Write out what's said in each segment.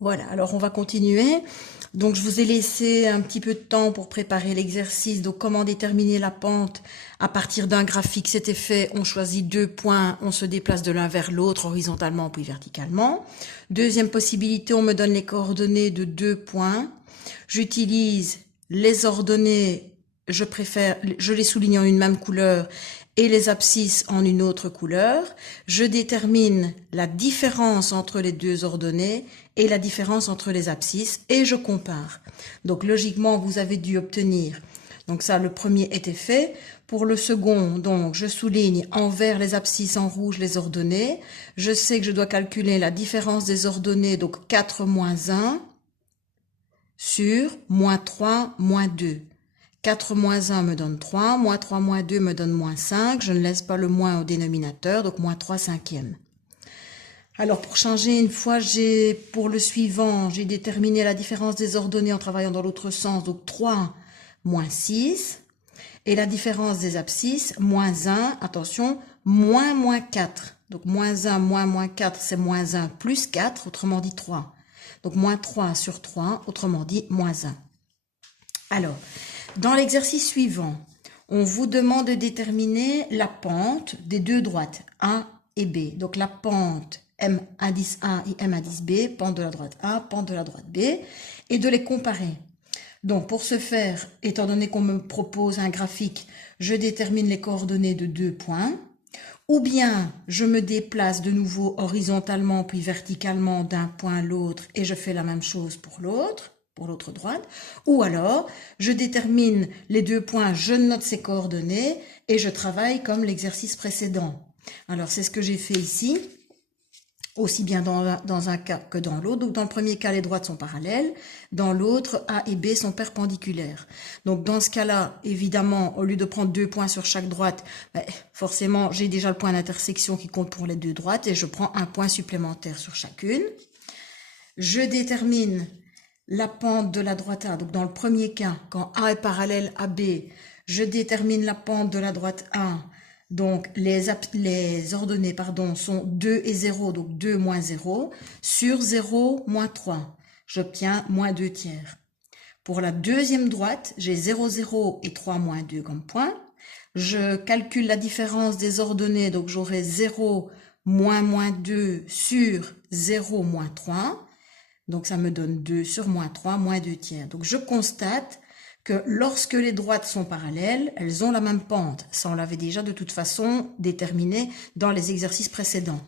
Voilà, alors on va continuer. Donc je vous ai laissé un petit peu de temps pour préparer l'exercice. Donc comment déterminer la pente à partir d'un graphique, c'était fait. On choisit 2 points, on se déplace de l'un vers l'autre horizontalement puis verticalement. Deuxième possibilité, on me donne les coordonnées de 2 points. J'utilise les ordonnées, je les souligne en une même couleur et les abscisses en une autre couleur. Je détermine la différence entre les deux ordonnées et la différence entre les abscisses et je compare. Donc logiquement, vous avez dû obtenir. Donc ça, le premier était fait. Pour le second, donc je souligne en vert les abscisses, en rouge les ordonnées. Je sais que je dois calculer la différence des ordonnées, donc 4 moins 1 sur moins 3 moins 2. 4 moins 1 me donne 3, moins 3 moins 2 me donne moins 5. Je ne laisse pas le moins au dénominateur, donc moins 3 cinquièmes. Alors pour changer, une fois pour le suivant, j'ai déterminé la différence des ordonnées en travaillant dans l'autre sens, donc 3 moins 6. Et la différence des abscisses, moins 1, attention, moins 4. Donc moins 1 moins 4, c'est moins 1 plus 4, autrement dit 3. Donc moins 3 sur 3, autrement dit moins 1. Alors, dans l'exercice suivant, on vous demande de déterminer la pente des deux droites, A et B. Donc la pente M indice A et M indice B, pente de la droite A, pente de la droite B, et de les comparer. Donc pour ce faire, étant donné qu'on me propose un graphique, je détermine les coordonnées de 2 points, ou bien je me déplace de nouveau horizontalement puis verticalement d'un point à l'autre et je fais la même chose pour l'autre droite, ou alors je détermine les 2 points, je note ces coordonnées et je travaille comme l'exercice précédent. Alors c'est ce que j'ai fait ici, aussi bien dans un cas que dans l'autre. Donc dans le premier cas, les droites sont parallèles, dans l'autre, A et B sont perpendiculaires. Donc dans ce cas-là, évidemment, au lieu de prendre 2 points sur chaque droite, forcément j'ai déjà le point d'intersection qui compte pour les deux droites et je prends un point supplémentaire sur chacune. Je détermine la pente de la droite A. Donc dans le premier cas, quand A est parallèle à B, je détermine la pente de la droite A. Donc les ordonnées sont 2 et 0, donc 2 moins 0, sur 0 moins 3. J'obtiens moins 2 tiers. Pour la deuxième droite, j'ai 0, 0 et 3 moins 2 comme point. Je calcule la différence des ordonnées, donc j'aurai 0 moins 2 sur 0 moins 3. Donc ça me donne 2 sur moins 3, moins 2 tiers. Donc je constate que lorsque les droites sont parallèles, elles ont la même pente. Ça, on l'avait déjà de toute façon déterminé dans les exercices précédents.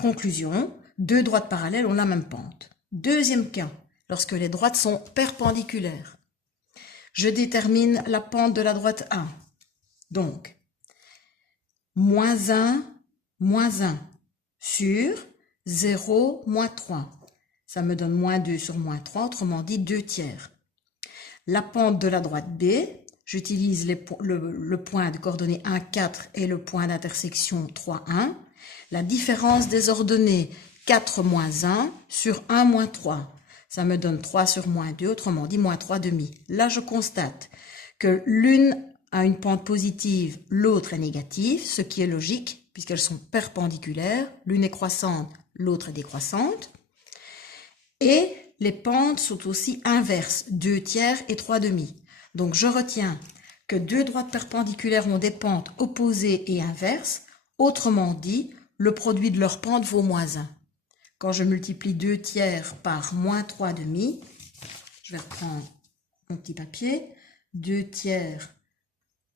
Conclusion, deux droites parallèles ont la même pente. Deuxième cas, lorsque les droites sont perpendiculaires. Je détermine la pente de la droite A. Donc, moins 1 sur 0 moins 3. Ça me donne moins 2 sur moins 3, autrement dit 2 tiers. La pente de la droite B, j'utilise le point de coordonnées 1, 4 et le point d'intersection 3, 1. La différence des ordonnées 4 moins 1 sur 1 moins 3. Ça me donne 3 sur moins 2, autrement dit moins 3 demi. Là, je constate que l'une a une pente positive, l'autre est négative, ce qui est logique puisqu'elles sont perpendiculaires. L'une est croissante, l'autre est décroissante. Et les pentes sont aussi inverses, 2 tiers et 3 demi. Donc je retiens que deux droites perpendiculaires ont des pentes opposées et inverses. Autrement dit, le produit de leurs pentes vaut moins 1. Quand je multiplie 2 tiers par moins 3 demi, je vais reprendre mon petit papier, 2 tiers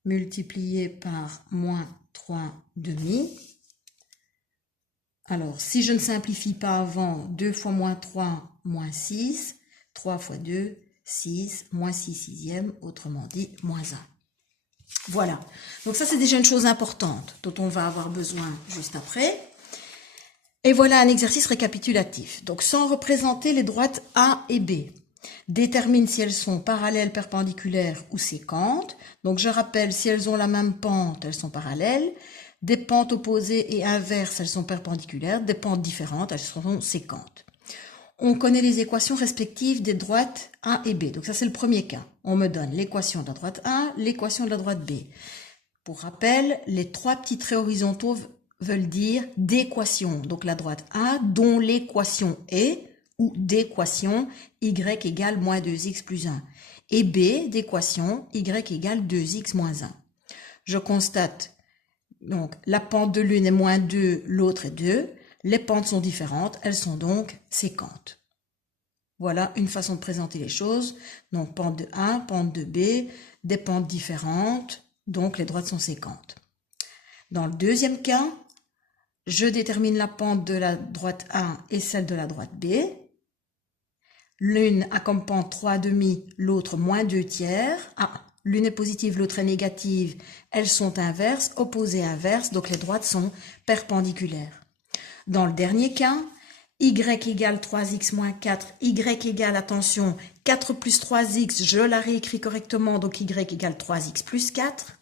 multiplié par moins 3 demi. Alors, si je ne simplifie pas avant, 2 fois moins 3, moins 6, 3 fois 2, 6, moins 6 sixièmes, autrement dit, moins 1. Voilà. Donc ça, c'est déjà une chose importante dont on va avoir besoin juste après. Et voilà un exercice récapitulatif. Donc, sans représenter les droites A et B, détermine si elles sont parallèles, perpendiculaires ou sécantes. Donc, je rappelle, si elles ont la même pente, elles sont parallèles. Des pentes opposées et inverses, elles sont perpendiculaires. Des pentes différentes, elles seront sécantes. On connaît les équations respectives des droites A et B. Donc ça, c'est le premier cas. On me donne l'équation de la droite A, l'équation de la droite B. Pour rappel, les 3 petits traits horizontaux veulent dire d'équation. Donc la droite A, dont l'équation est ou d'équation y égale moins 2x plus 1 et B d'équation y égale 2x moins 1. Je constate donc la pente de l'une est moins 2, l'autre est 2. Les pentes sont différentes, elles sont donc séquentes. Voilà une façon de présenter les choses. Donc pente de 1, pente de B, des pentes différentes, donc les droites sont séquentes. Dans le deuxième cas, je détermine la pente de la droite 1 et celle de la droite B. L'une a comme pente 3,5, l'autre moins 2 tiers. L'une est positive, l'autre est négative. Elles sont inverses, opposées inverses, donc les droites sont perpendiculaires. Dans le dernier cas, y égale 3x moins 4, y égale, attention, 4 plus 3x, je la réécris correctement, donc y égale 3x plus 4.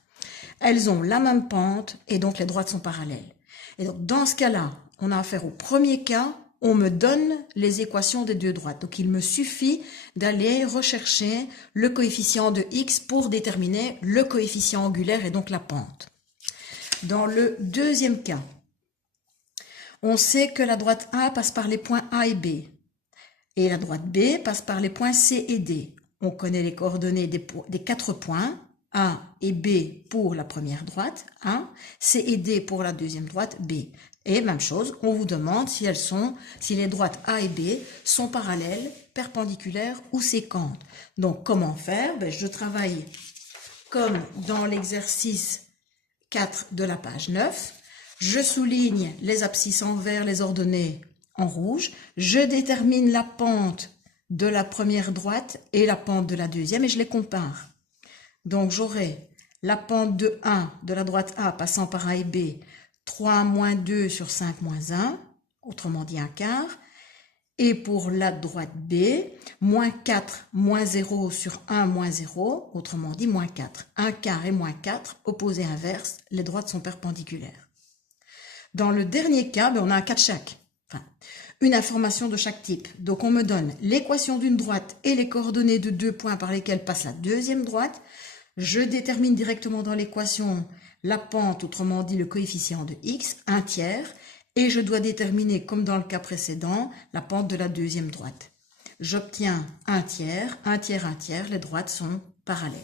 Elles ont la même pente et donc les droites sont parallèles. Et donc dans ce cas-là, on a affaire au premier cas, on me donne les équations des deux droites. Donc il me suffit d'aller rechercher le coefficient de x pour déterminer le coefficient angulaire et donc la pente. Dans le deuxième cas, on sait que la droite A passe par les points A et B. Et la droite B passe par les points C et D. On connaît les coordonnées des 4 points, A et B pour la première droite, A, C et D pour la deuxième droite, B. Et même chose, on vous demande si les droites A et B sont parallèles, perpendiculaires ou séquentes. Donc comment faire? Je travaille comme dans l'exercice 4 de la page 9. Je souligne les abscisses en vert, les ordonnées en rouge. Je détermine la pente de la première droite et la pente de la deuxième et je les compare. Donc j'aurai la pente de 1 de la droite A passant par A et B, 3 moins 2 sur 5 moins 1, autrement dit un quart. Et pour la droite B, moins 4 moins 0 sur 1 moins 0, autrement dit moins 4. Un quart et moins 4, opposés inverses, les droites sont perpendiculaires. Dans le dernier cas, on a un cas de chaque. Enfin, une information de chaque type. Donc on me donne l'équation d'une droite et les coordonnées de 2 points par lesquels passe la deuxième droite. Je détermine directement dans l'équation la pente, autrement dit le coefficient de x, 1 tiers, et je dois déterminer, comme dans le cas précédent, la pente de la deuxième droite. J'obtiens 1 tiers, 1 tiers, 1 tiers, les droites sont parallèles.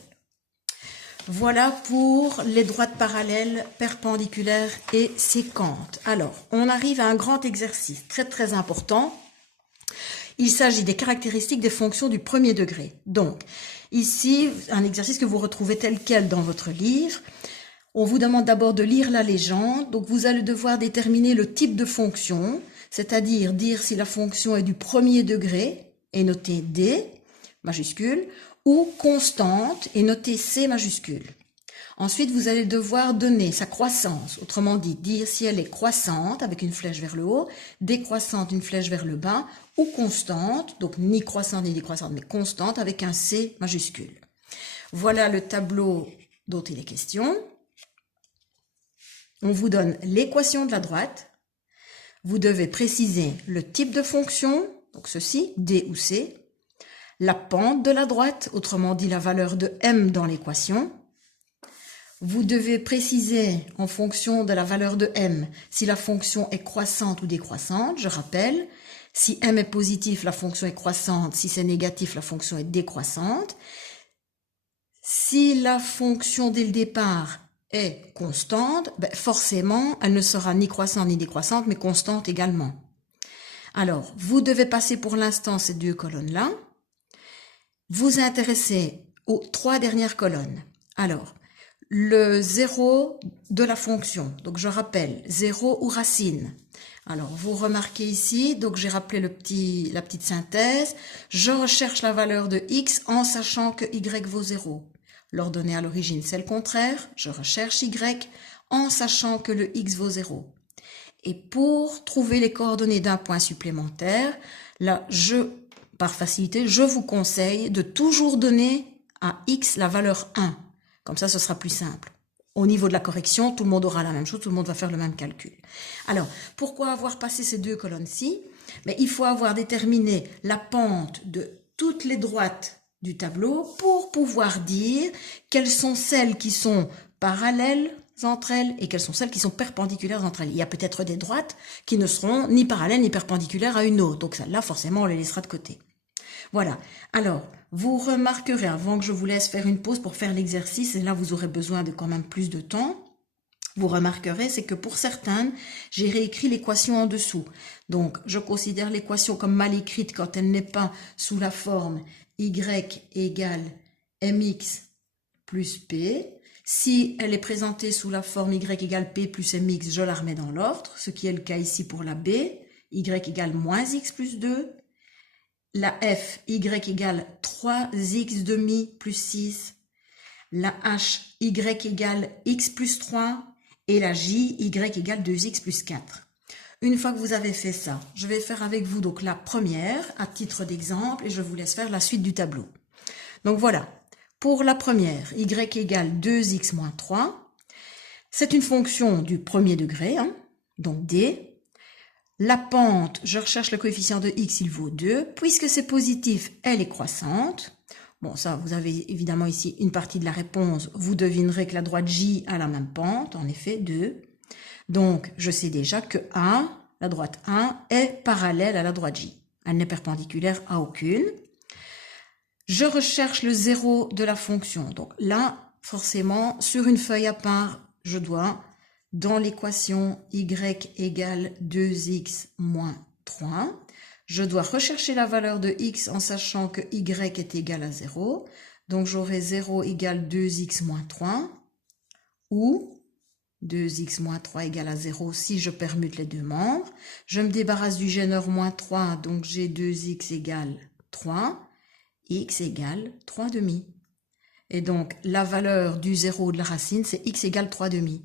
Voilà pour les droites parallèles, perpendiculaires et séquentes. Alors, on arrive à un grand exercice très très important. Il s'agit des caractéristiques des fonctions du premier degré. Donc, ici, un exercice que vous retrouvez tel quel dans votre livre. On vous demande d'abord de lire la légende. Donc, vous allez devoir déterminer le type de fonction, c'est-à-dire dire si la fonction est du premier degré et noter D majuscule, ou constante et noter C majuscule. Ensuite, vous allez devoir donner sa croissance, autrement dit, dire si elle est croissante avec une flèche vers le haut, décroissante, une flèche vers le bas, ou constante, donc ni croissante ni décroissante, mais constante avec un C majuscule. Voilà le tableau dont il est question. On vous donne l'équation de la droite. Vous devez préciser le type de fonction, donc ceci, D ou C, la pente de la droite, autrement dit la valeur de m dans l'équation. Vous devez préciser en fonction de la valeur de m si la fonction est croissante ou décroissante. Je rappelle, si m est positif, la fonction est croissante. Si c'est négatif, la fonction est décroissante. Si la fonction dès le départ est constante, forcément, elle ne sera ni croissante ni décroissante, mais constante également. Alors, vous devez passer pour l'instant ces deux colonnes-là. Vous intéressez aux 3 dernières colonnes. Alors, le 0 de la fonction. Donc, je rappelle, 0 ou racine. Alors, vous remarquez ici, donc j'ai rappelé la petite synthèse. Je recherche la valeur de x en sachant que y vaut 0. L'ordonnée à l'origine, c'est le contraire. Je recherche y en sachant que le x vaut 0. Et pour trouver les coordonnées d'un point supplémentaire, là, par facilité, je vous conseille de toujours donner à x la valeur 1. Comme ça, ce sera plus simple. Au niveau de la correction, tout le monde aura la même chose, tout le monde va faire le même calcul. Alors, pourquoi avoir passé ces deux colonnes-ci? Il faut avoir déterminé la pente de toutes les droites du tableau pour pouvoir dire quelles sont celles qui sont parallèles, entre elles et quelles sont celles qui sont perpendiculaires entre elles. Il y a peut-être des droites qui ne seront ni parallèles ni perpendiculaires à une autre. Donc celle-là, forcément, on les laissera de côté. Voilà. Alors, vous remarquerez, avant que je vous laisse faire une pause pour faire l'exercice, et là, vous aurez besoin de quand même plus de temps, vous remarquerez, c'est que pour certaines, j'ai réécrit l'équation en dessous. Donc, je considère l'équation comme mal écrite quand elle n'est pas sous la forme y égale mx plus p. Si elle est présentée sous la forme y égale p plus mx, je la remets dans l'ordre, ce qui est le cas ici pour la b. Y égale moins x plus 2. La f, y égale 3x demi plus 6. La h, y égale x plus 3. Et la j, y égale 2x plus 4. Une fois que vous avez fait ça, je vais faire avec vous donc la première à titre d'exemple et je vous laisse faire la suite du tableau. Donc voilà, pour la première, y égale 2x moins 3. C'est une fonction du premier degré, hein, donc d. La pente, je recherche le coefficient de x, il vaut 2. Puisque c'est positif, elle est croissante. Bon, ça, vous avez évidemment ici une partie de la réponse. Vous devinerez que la droite J a la même pente, en effet, 2. Donc, je sais déjà que A, la droite 1, est parallèle à la droite J. Elle n'est perpendiculaire à aucune. Je recherche le zéro de la fonction. Donc là, forcément, sur une feuille à part, je dois, dans l'équation y égale 2x moins 3, je dois rechercher la valeur de x en sachant que y est égal à 0. Donc j'aurai 0 égale 2x moins 3 ou 2x moins 3 égale à 0 si je permute les deux membres. Je me débarrasse du gêneur moins 3, donc j'ai 2x égale 3, x égale 3 demi. Et donc la valeur du 0 de la racine, c'est x égale 3 demi.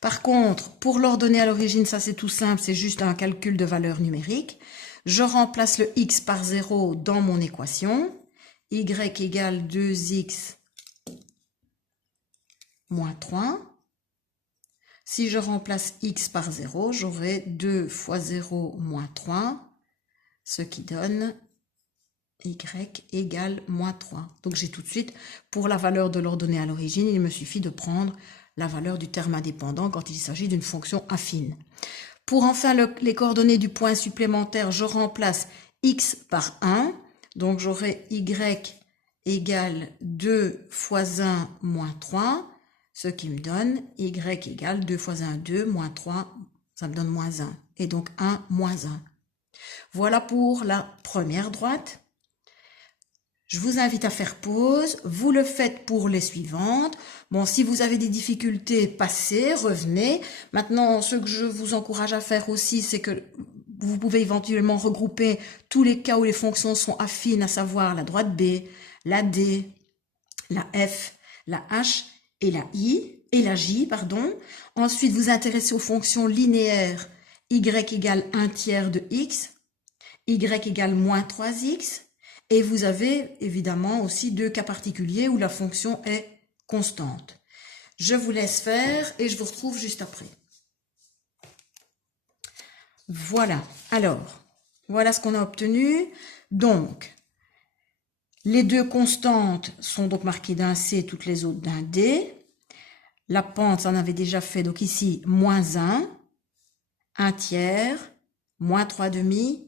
Par contre, pour l'ordonner à l'origine, ça c'est tout simple, c'est juste un calcul de valeur numérique. Je remplace le x par 0 dans mon équation. Y égale 2x moins 3. Si je remplace x par 0, j'aurai 2 fois 0 moins 3, ce qui donne y égale moins 3. Donc j'ai tout de suite, pour la valeur de l'ordonnée à l'origine, il me suffit de prendre la valeur du terme indépendant quand il s'agit d'une fonction affine. Pour enfin les coordonnées du point supplémentaire, je remplace x par 1. Donc j'aurai y égale 2 fois 1 moins 3, ce qui me donne y égale 2 fois 1, 2, moins 3, ça me donne moins 1. Et donc 1 moins 1. Voilà pour la première droite. Je vous invite à faire pause, vous le faites pour les suivantes. Bon, si vous avez des difficultés, passez, revenez. Maintenant, ce que je vous encourage à faire aussi, c'est que vous pouvez éventuellement regrouper tous les cas où les fonctions sont affines, à savoir la droite B, la D, la F, la H et la J, pardon. Ensuite, vous intéressez aux fonctions linéaires y égale 1 tiers de x, y égale moins 3x, et vous avez évidemment aussi deux cas particuliers où la fonction est constante. Je vous laisse faire et je vous retrouve juste après. Voilà, alors, voilà ce qu'on a obtenu. Donc, les deux constantes sont donc marquées d'un C, toutes les autres d'un D. La pente, ça en avait déjà fait, donc ici, moins 1, 1 tiers, moins 3 demi.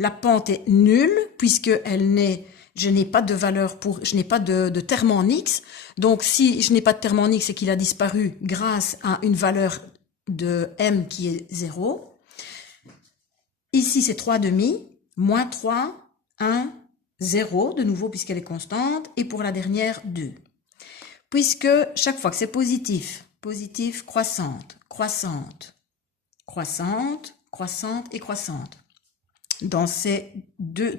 La pente est nulle puisque je n'ai pas de valeur je n'ai pas de terme en x. Donc, si je n'ai pas de terme en x, c'est qu'il a disparu grâce à une valeur de m qui est 0. Ici, c'est 3 demi, moins 3, 1, 0, de nouveau puisqu'elle est constante. Et pour la dernière, 2. Puisque chaque fois que c'est positif, positif, croissante, croissante, croissante, croissante et croissante. Dans ces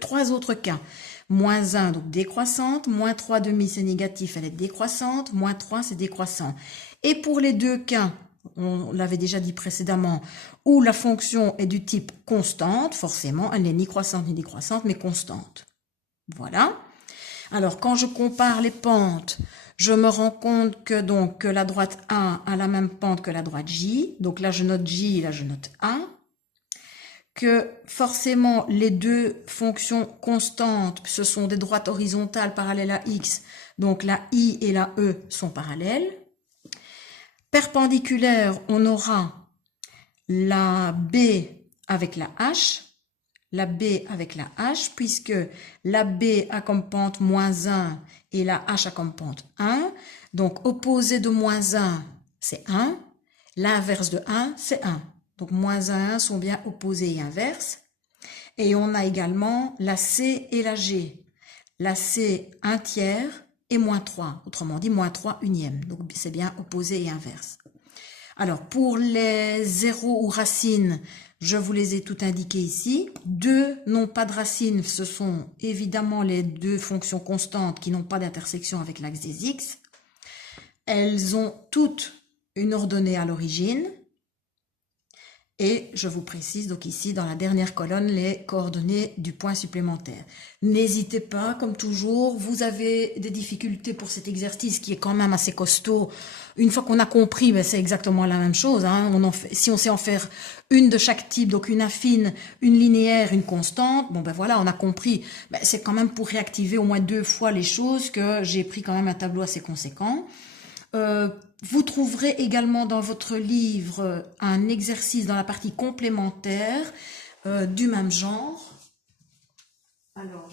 trois autres cas, moins 1, donc décroissante, moins 3 demi, c'est négatif, elle est décroissante, moins 3, c'est décroissant. Et pour les deux cas, on l'avait déjà dit précédemment, où la fonction est du type constante, forcément, elle n'est ni croissante ni décroissante, mais constante. Voilà. Alors, quand je compare les pentes, je me rends compte que la droite A a la même pente que la droite J. Donc là, je note J, là, je note A. Que forcément les deux fonctions constantes, ce sont des droites horizontales parallèles à x, donc la I et la E sont parallèles. Perpendiculaire, on aura la B avec la H, puisque la B a comme pente -1 et la H a comme pente 1. Donc, opposé de -1, c'est 1. L'inverse de 1, c'est 1. Donc, -1 et 1 sont bien opposés et inverses. Et on a également la C et la G. La C, 1 tiers et -3. Autrement dit, -3 unième. Donc, c'est bien opposé et inverse. Alors, pour les zéros ou racines, je vous les ai toutes indiquées ici. 2 n'ont pas de racines, ce sont évidemment les deux fonctions constantes qui n'ont pas d'intersection avec l'axe des x. Elles ont toutes une ordonnée à l'origine. Et je vous précise donc ici dans la dernière colonne les coordonnées du point supplémentaire. N'hésitez pas, comme toujours, vous avez des difficultés pour cet exercice qui est quand même assez costaud. Une fois qu'on a compris, ben c'est exactement la même chose. Hein. Si on sait en faire une de chaque type, donc une affine, une linéaire, une constante, bon ben voilà, on a compris. Ben, c'est quand même pour réactiver au moins 2 fois les choses que j'ai pris quand même un tableau assez conséquent. Vous trouverez également dans votre livre un exercice dans la partie complémentaire du même genre. Alors,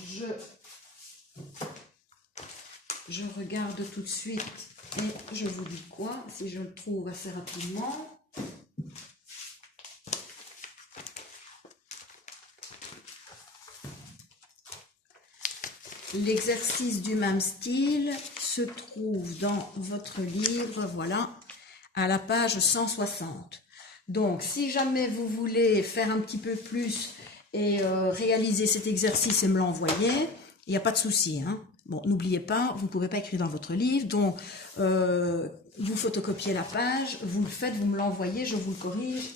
je regarde tout de suite et je vous dis quoi, si je le trouve assez rapidement. L'exercice du même style se trouve dans votre livre, voilà, à la page 160. Donc, si jamais vous voulez faire un petit peu plus et réaliser cet exercice et me l'envoyer, il n'y a pas de souci. Hein. Bon, n'oubliez pas, vous ne pouvez pas écrire dans votre livre, donc vous photocopiez la page, vous le faites, vous me l'envoyez, je vous le corrige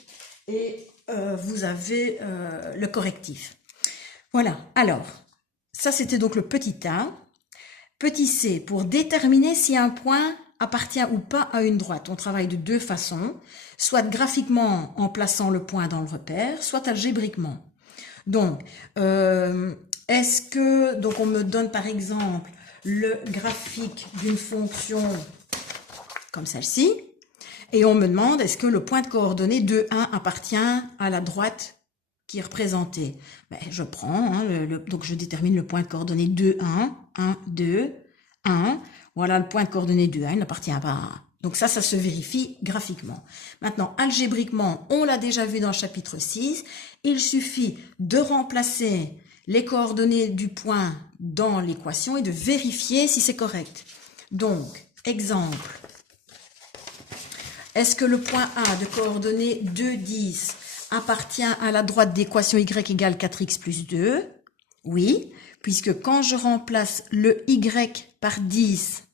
et vous avez le correctif. Voilà, alors... Ça, c'était donc le petit a. Petit c, pour déterminer si un point appartient ou pas à une droite. On travaille de 2 façons, soit graphiquement en plaçant le point dans le repère, soit algébriquement. Donc, est-ce que, donc on me donne par exemple le graphique d'une fonction comme celle-ci, et on me demande est-ce que le point de coordonnée 2, 1 appartient à la droite qui est représenté. Ben, je prends, hein, donc je détermine le point de coordonnée 2, 1, 1, 2, 1. Voilà le point de coordonnée 2, 1, il n'appartient pas à 1. Donc ça se vérifie graphiquement. Maintenant, algébriquement, on l'a déjà vu dans le chapitre 6, il suffit de remplacer les coordonnées du point dans l'équation et de vérifier si c'est correct. Donc, exemple, est-ce que le point A de coordonnées 2, 10 appartient à la droite d'équation y égale 4x plus 2. Oui, puisque quand je remplace le y par 10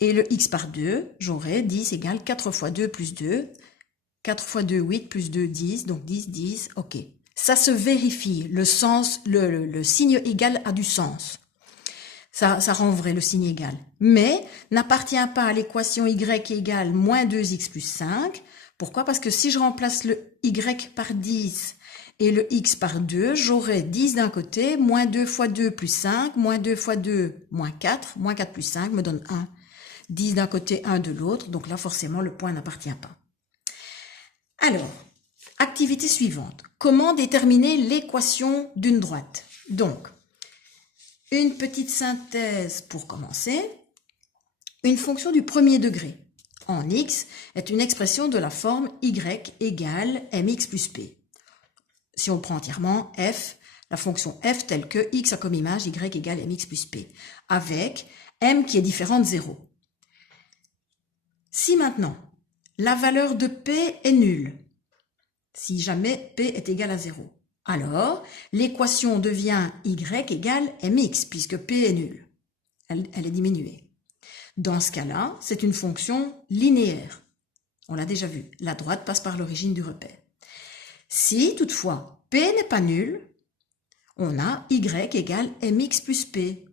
et le x par 2, j'aurai 10 égale 4 fois 2 plus 2. 4 fois 2, 8, plus 2, 10. Donc 10, 10, ok. Ça se vérifie, le sens, le signe égal a du sens. Ça rend vrai le signe égal. Mais n'appartient pas à l'équation y égale moins 2x plus 5. Pourquoi? Parce que si je remplace le y par 10 et le x par 2, j'aurai 10 d'un côté, moins 2 fois 2 plus 5, moins 2 fois 2, moins 4 plus 5 me donne 1. 10 d'un côté, 1 de l'autre, donc là forcément le point n'appartient pas. Alors, activité suivante. Comment déterminer l'équation d'une droite? Donc, une petite synthèse pour commencer. Une fonction du premier degré en x est une expression de la forme y égale mx plus p. Si on le prend entièrement, f, la fonction f telle que x a comme image y égale mx plus p, avec m qui est différent de 0. Si maintenant, la valeur de p est nulle, si jamais p est égal à 0, alors l'équation devient y égale mx, puisque p est nul. Elle est diminuée. Dans ce cas-là, c'est une fonction linéaire. On l'a déjà vu, la droite passe par l'origine du repère. Si, toutefois, p n'est pas nul, on a y égale mx plus p.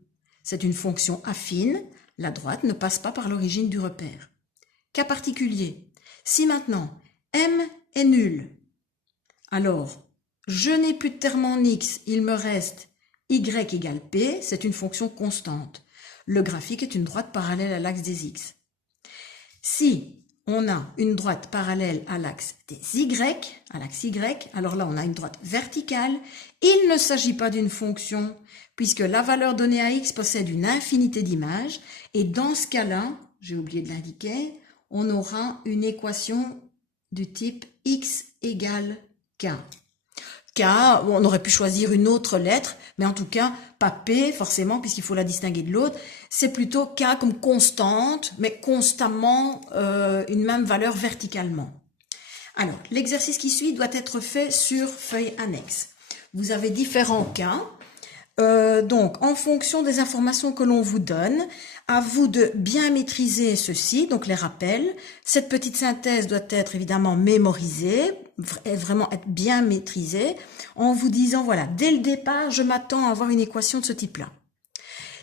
C'est une fonction affine, la droite ne passe pas par l'origine du repère. Cas particulier, si maintenant m est nul, alors je n'ai plus de terme en x, il me reste y égale p, c'est une fonction constante. Le graphique est une droite parallèle à l'axe des x. Si on a une droite parallèle à l'axe des Y, à l'axe Y. Alors là, on a une droite verticale. Il ne s'agit pas d'une fonction, puisque la valeur donnée à X possède une infinité d'images. Et dans ce cas-là, j'ai oublié de l'indiquer, on aura une équation du type X égale K. K, on aurait pu choisir une autre lettre, mais en tout cas, pas P, forcément, puisqu'il faut la distinguer de l'autre. C'est plutôt K comme constante, mais constamment une même valeur verticalement. Alors, l'exercice qui suit doit être fait sur feuille annexe. Vous avez différents cas. Donc, en fonction des informations que l'on vous donne, à vous de bien maîtriser ceci, donc les rappels. Cette petite synthèse doit être évidemment mémorisée, vraiment être bien maîtrisée, en vous disant, voilà, dès le départ, je m'attends à avoir une équation de ce type-là.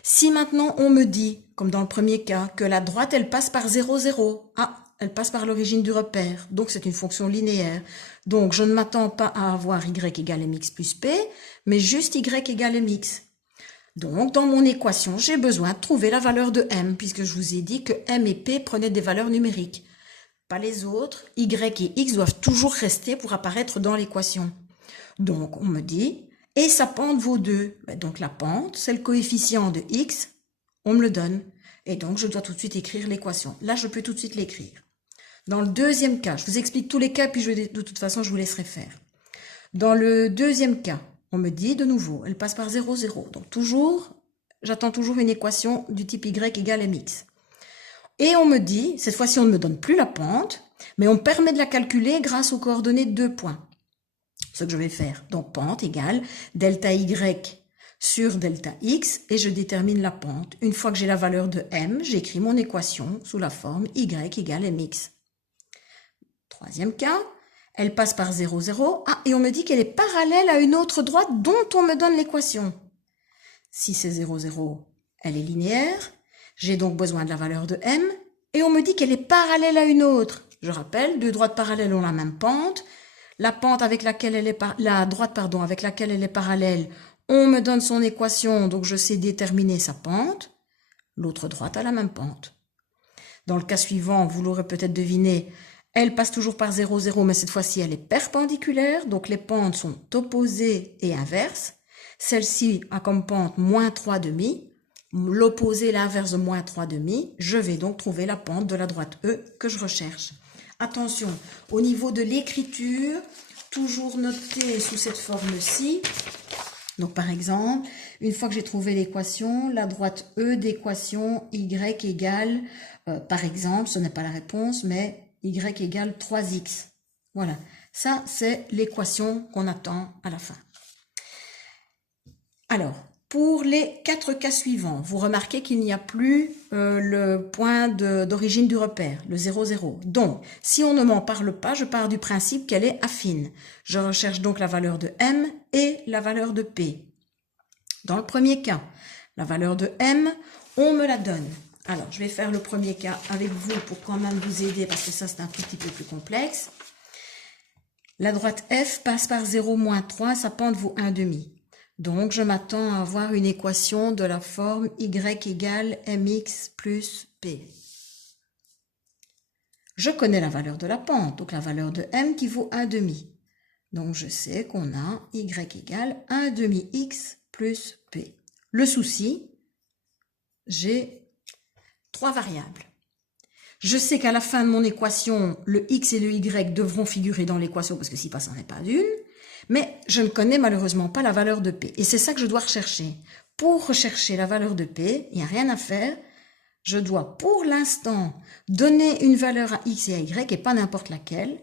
Si maintenant on me dit, comme dans le premier cas, que la droite, elle passe par 0, 0, elle passe par l'origine du repère, donc c'est une fonction linéaire. Donc je ne m'attends pas à avoir y égale mx plus p, mais juste y égale mx. Donc dans mon équation, j'ai besoin de trouver la valeur de m, puisque je vous ai dit que m et p prenaient des valeurs numériques. Pas les autres, y et x doivent toujours rester pour apparaître dans l'équation. Donc on me dit, et sa pente vaut 2. Donc la pente, c'est le coefficient de x, on me le donne. Et donc je dois tout de suite écrire l'équation. Là, je peux tout de suite l'écrire. Dans le deuxième cas, je vous explique tous les cas, puis de toute façon, je vous laisserai faire. Dans le deuxième cas, on me dit de nouveau, elle passe par 0, 0. Donc toujours, j'attends toujours une équation du type y égale mx. Et on me dit, cette fois-ci, on ne me donne plus la pente, mais on me permet de la calculer grâce aux coordonnées de 2 points. Ce que je vais faire. Donc pente égale delta y sur delta x, et je détermine la pente. Une fois que j'ai la valeur de m, j'écris mon équation sous la forme y égale mx. Troisième cas, elle passe par 0, 0. Et on me dit qu'elle est parallèle à une autre droite dont on me donne l'équation. Si c'est 0, 0, elle est linéaire. J'ai donc besoin de la valeur de m. Et on me dit qu'elle est parallèle à une autre. Je rappelle, deux droites parallèles ont la même pente. La pente avec laquelle elle est la droite avec laquelle elle est parallèle, on me donne son équation, donc je sais déterminer sa pente. L'autre droite a la même pente. Dans le cas suivant, vous l'aurez peut-être deviné, elle passe toujours par 0, 0, mais cette fois-ci, elle est perpendiculaire, donc les pentes sont opposées et inverses. Celle-ci a comme pente moins 3 demi, l'opposé, l'inverse de moins 3 demi. Je vais donc trouver la pente de la droite E que je recherche. Attention, au niveau de l'écriture, toujours noter sous cette forme-ci. Donc par exemple, une fois que j'ai trouvé l'équation, la droite E d'équation y égale, par exemple, ce n'est pas la réponse, mais y égale 3x. Voilà, ça c'est l'équation qu'on attend à la fin. Alors, pour les 4 cas suivants, vous remarquez qu'il n'y a plus le point d'origine du repère, le 0, 0. Donc, si on ne m'en parle pas, je pars du principe qu'elle est affine. Je recherche donc la valeur de m et la valeur de p. Dans le premier cas, la valeur de m, on me la donne. Alors, je vais faire le premier cas avec vous pour quand même vous aider, parce que ça, c'est un tout petit peu plus complexe. La droite f passe par 0, moins 3, sa pente vaut 1 demi. Donc, je m'attends à avoir une équation de la forme y égale mx plus p. Je connais la valeur de la pente, donc la valeur de m qui vaut 1 demi. Donc, je sais qu'on a y égale 1 demi x plus p. Le souci, j'ai 3 variables. Je sais qu'à la fin de mon équation, le x et le y devront figurer dans l'équation, parce que si pas, ça n'est pas d'une. Mais je ne connais malheureusement pas la valeur de P. Et c'est ça que je dois rechercher. Pour rechercher la valeur de P, il n'y a rien à faire. Je dois pour l'instant donner une valeur à X et à Y et pas n'importe laquelle.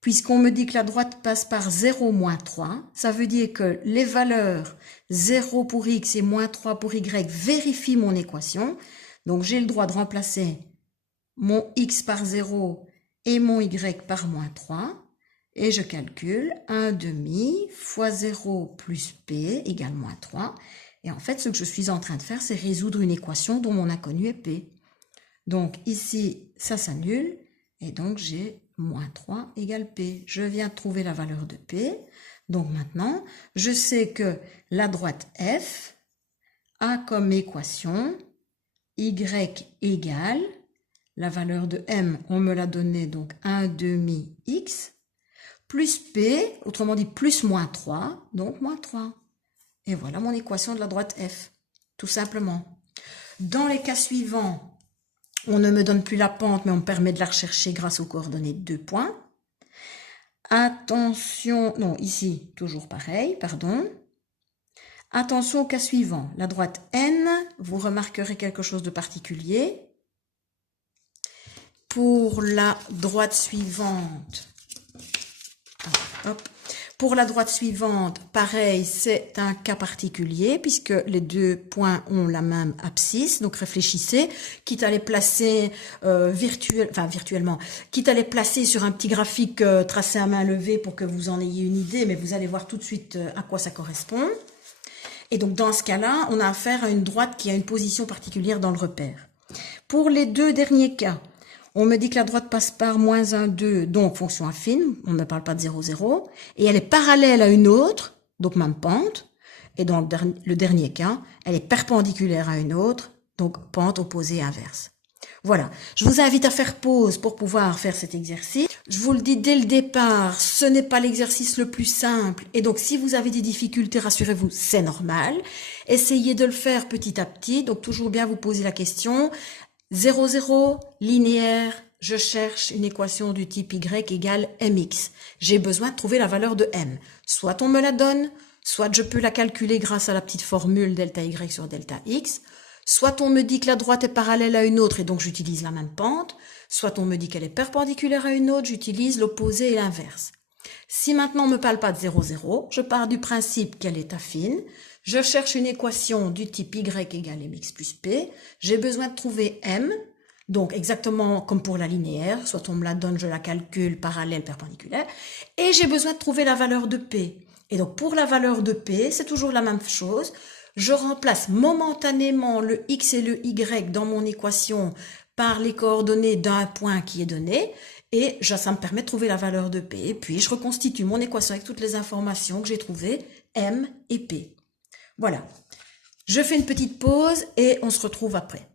Puisqu'on me dit que la droite passe par 0, moins 3. Ça veut dire que les valeurs 0 pour X et moins 3 pour Y vérifient mon équation. Donc j'ai le droit de remplacer mon X par 0 et mon Y par moins 3. Et je calcule 1 demi fois 0 plus P égale moins 3. Et en fait, ce que je suis en train de faire, c'est résoudre une équation dont mon inconnu est P. Donc ici, ça s'annule. Et donc j'ai moins 3 égale P. Je viens de trouver la valeur de P. Donc maintenant, je sais que la droite F a comme équation Y égale la valeur de m, on me l'a donné, donc 1 demi x, plus p, autrement dit plus moins 3, donc moins 3. Et voilà mon équation de la droite f, tout simplement. Dans les cas suivants, on ne me donne plus la pente, mais on me permet de la rechercher grâce aux coordonnées de 2 points. Attention, non, ici, toujours pareil, pardon. Attention au cas suivant, la droite n, vous remarquerez quelque chose de particulier. Pour la droite suivante, hop, pour la droite suivante, pareil, c'est un cas particulier puisque les 2 points ont la même abscisse. Donc réfléchissez, quitte à les placer virtuellement, quitte à les placer sur un petit graphique tracé à main levée pour que vous en ayez une idée, mais vous allez voir tout de suite à quoi ça correspond. Et donc dans ce cas-là, on a affaire à une droite qui a une position particulière dans le repère. Pour les 2 derniers cas, on me dit que la droite passe par moins 1, 2, donc fonction affine, on ne parle pas de 0, 0, et elle est parallèle à une autre, donc même pente, et dans le dernier cas, elle est perpendiculaire à une autre, donc pente opposée inverse. Voilà, je vous invite à faire pause pour pouvoir faire cet exercice. Je vous le dis dès le départ, ce n'est pas l'exercice le plus simple, et donc si vous avez des difficultés, rassurez-vous, c'est normal. Essayez de le faire petit à petit, donc toujours bien vous poser la question. 0, 0, linéaire, je cherche une équation du type y égale mx. J'ai besoin de trouver la valeur de m. Soit on me la donne, soit je peux la calculer grâce à la petite formule delta y sur delta x, soit on me dit que la droite est parallèle à une autre et donc j'utilise la même pente, soit on me dit qu'elle est perpendiculaire à une autre, j'utilise l'opposé et l'inverse. Si maintenant on ne me parle pas de 0, 0, je pars du principe qu'elle est affine, je cherche une équation du type y égale mx plus p, j'ai besoin de trouver m, donc exactement comme pour la linéaire, soit on me la donne, je la calcule, parallèle, perpendiculaire, et j'ai besoin de trouver la valeur de p. Et donc pour la valeur de p, c'est toujours la même chose, je remplace momentanément le x et le y dans mon équation par les coordonnées d'un point qui est donné, et ça me permet de trouver la valeur de p. Et puis je reconstitue mon équation avec toutes les informations que j'ai trouvées, m et p. Voilà, je fais une petite pause et on se retrouve après.